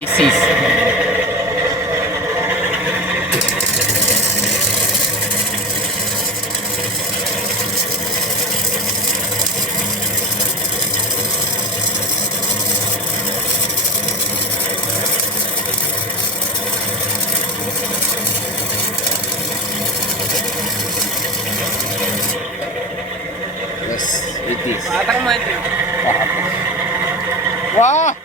This Yes, it is. Atang mo ito. Wow!